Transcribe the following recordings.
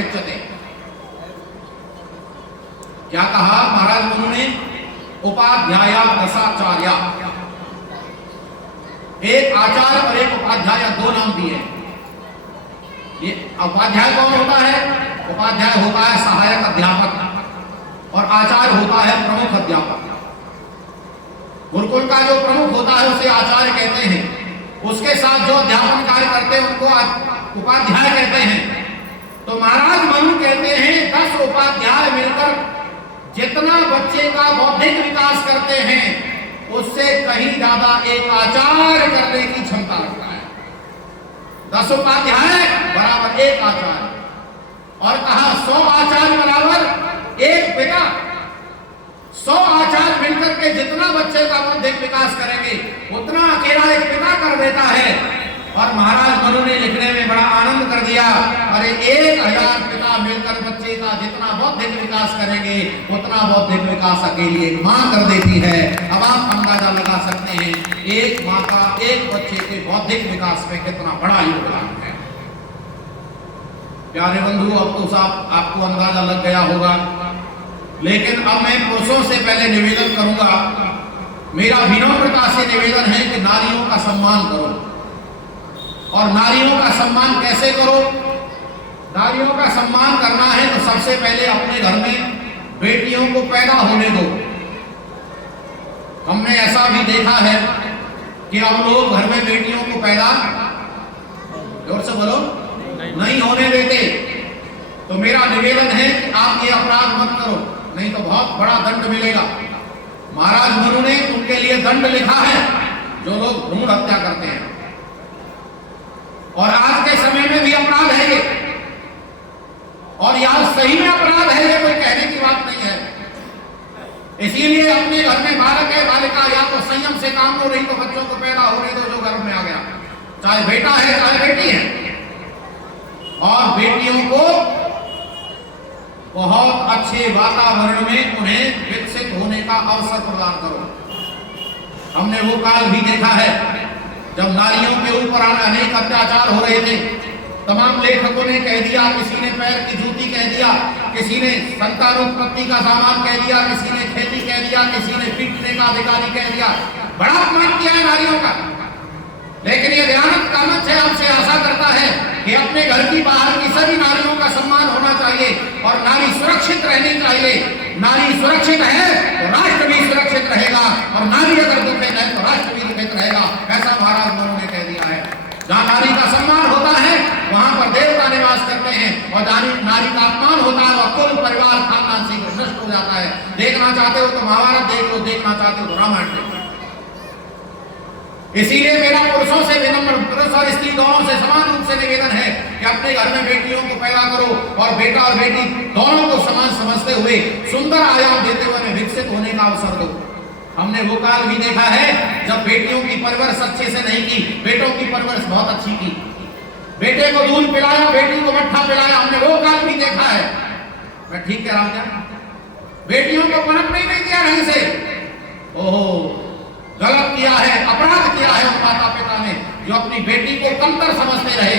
उच्यते। क्या कहा महाराज मनु ने? उपाध्याय दशाचार्य, एक आचार्य और एक उपाध्याय, दो नाम दिए। ये उपाध्याय कौन होता है? उपाध्याय होता है सहायक अध्यापक और आचार्य होता है प्रमुख अध्यापक। गुरुकुल का जो प्रमुख होता है उसे आचार्य कहते हैं, उसके साथ जो अध्यापन कार्य करते हैं उनको उपाध्याय कहते हैं। तो महाराज मनु कहते हैं 10 उपाध्याय मिलकर जितना बच्चे का बौद्धिक विकास करते हैं उससे कहीं ज्यादा एक आचार्य करने की क्षमता रखता है। 10 उपाध्याय बराबर एक आचार्य, और कहा 100 आचार्य बराबर एक पिता। 100 आचार्य मिलकर के जितना बच्चे का बौद्धिक विकास करेंगे उतना अकेला एक पिता कर देता है। और महाराज मनु ने लिखने में बड़ा आनंद कर दिया, अरे 1000 पिता मिलकर बच्चे का जितना बौद्धिक विकास करेंगे उतना बौद्धिक विकास अकेली एक मां कर देती है। अब आप अंदाजा लगा सकते हैं एक मां का एक बच्चे के बौद्धिक विकास में कितना बड़ा योगदान है। प्यारे बंधु, अब तो साहब आपको अंदाजा लग गया होगा, लेकिन अब मैं पुरुषों से पहले निवेदन करूंगा। मेरा विनम्रता से निवेदन है कि नारियों का सम्मान करो। और नारियों का सम्मान कैसे करो? नारियों का सम्मान करना है तो सबसे पहले अपने घर में बेटियों को पैदा होने दो। हमने ऐसा भी देखा है कि अब लोग घर में बेटियों को पैदा, जोर से बोलो, नहीं होने देते। तो मेरा निवेदन है कि आप ये अपराध मत करो, नहीं तो बहुत बड़ा दंड मिलेगा। महाराज मनु ने उनके लिए दंड लिखा है जो लोग भ्रूण हत्या करते हैं, और आज के समय में भी अपराध है ये, और यह सही में अपराध है, ये कोई कहने की बात नहीं है। इसीलिए अपने घर में बालक है बालिका, या तो संयम से काम लो, नहीं तो बच्चों को पैदा होने दो जो गर्भ में आ गया, चाहे बेटा है चाहे बेटी है। और बेटियों को बहुत अच्छे वातावरण में उन्हें विकसित होने का अवसर प्रदान करो। हमने वो काल भी देखा है जब नारियों के ऊपर अनेक अत्याचार हो रहे थे। तमाम लेखकों ने कह दिया, किसी ने पैर की जूती कह दिया, किसी ने संतानोत्पत्ति का सामान कह दिया, किसी ने खेती कह दिया, किसी ने पीटने का अधिकारी कह दिया। बड़ा अपमान किया है नारियों का। लेकिन ये दयानंद कामत है आपसे आशा करता है कि अपने घर की बाहर की सभी नारियों का सम्मान होना चाहिए और नारी सुरक्षित रहनी चाहिए। नारी सुरक्षित है तो राष्ट्र भी सुरक्षित रहेगा, और नारी अगर दुखित है तो राष्ट्र भी दुखित रहेगा। ऐसा महाराज मनु ने कह दिया है। जहाँ नारी का सम्मान होता है वहां पर देवता निवास करते हैं, और जहाँ नारी का अपमान होता है वह कुल परिवार खानदान से नष्ट हो जाता है। देखना चाहते हो तो महाभारत देख लो, देखना चाहते हो तो रामायण देख लो। इसीलिए मेरा पुरुषों से विनम्र, पुरुष और स्त्री दोनों से समान रूप से निवेदन है कि अपने घर में बेटियों को पैदा करो और बेटा और बेटी दोनों को समान समझते हुए सुंदर आयाम देते हुए उन्हें विकसित होने का अवसर दो। हमने वो काल भी देखा है जब बेटियों की परवरिश अच्छे से नहीं की, बेटों की परवरिश बहुत अच्छी की। बेटे को दूध पिलाया, बेटी को मट्ठा पिलाया, हमने वो काल भी देखा है। मैं ठीक कह रहा हूं क्या? बेटियों को पनपने नहीं दिया ढंग से। ओहो, गलत किया है, अपराध किया है उन माता पिता ने जो अपनी बेटी को कमतर समझते रहे।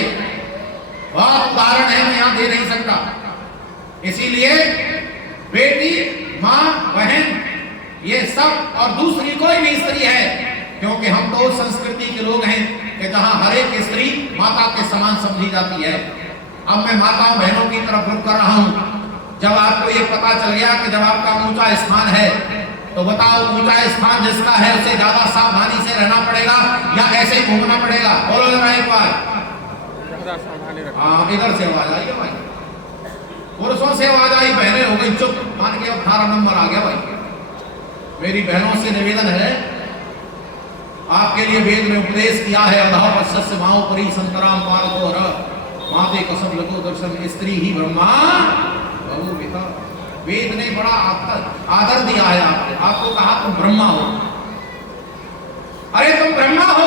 बहुत उदाहरण है, मैं यहां दे नहीं सकता। इसीलिए बेटी, मां, बहन, ये सब, और दूसरी कोई भी स्त्री है, क्योंकि हम तो उस संस्कृति के लोग हैं कि जहां हर एक स्त्री माता के समान समझी जाती है। अब मैं माताओं बहनों की तरफ रुख कर रहा हूं। जब आपको ये पता चल गया कि जब आपका ऊंचा स्थान है तो बताओ, ऊंचा स्थान जिसका है उसे ज्यादा सावधानी से रहना पड़ेगा या ऐसे ही घूमना पड़ेगा? बोलो जरा एक बार। हाँ, इधर से आवाज आई है भाई, पुरुषों से आवाज आई, बहनें हो गई चुप, मान के 18 नंबर आ गया भाई। मेरी बहनों से निवेदन है, आपके लिए वेद में उपदेश किया है, अधापस्य माओ परी संतराम पारको हर माते कसम लगो दर्शन स्त्री ही ब्रह्मा बहु पिता। वेद ने बड़ा आदर दिया है आपको कहा तुम ब्रह्मा हो। अरे तुम ब्रह्मा हो,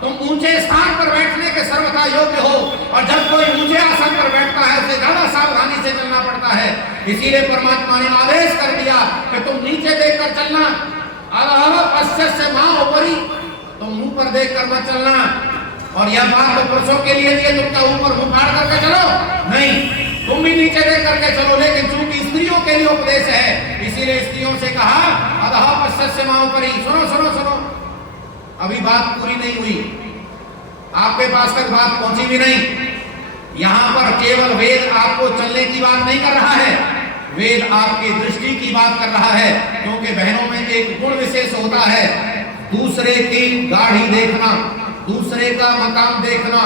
तुम ऊंचे स्थान पर बैठने के सर्वथा योग्य हो, और जब कोई ऊंचे आसन पर बैठता है उसे ज्यादा सावधानी से चलना पड़ता है। इसीलिए परमात्मा ने आदेश कर दिया कि तुम नीचे देखकर चलना, अधः मां ऊपरी, तुम मुंह पर देखकर मत चलना। और यह बात तो पुरुषों के लिए दिए, तुम क्या ऊपर मुंह फाड़ करके चलो? नहीं, तुम भी नीचे देख करके चलो, लेकिन चूंकि स्त्रियों के लिए उपदेश है, इसीलिए स्त्रियों से कहा अधः पश्यस्य मामुपरि। सुनो सुनो सुनो, अभी बात पूरी नहीं हुई, आपके पास तक बात पहुंची भी नहीं। यहां पर केवल वेद आपको चलने की बात नहीं कर रहा है, वेद आपकी दृष्टि की बात कर रहा है। क्योंकि बहनों में एक गुण विशेष होता है, दूसरे की गाड़ी देखना, दूसरे का मकाम देखना,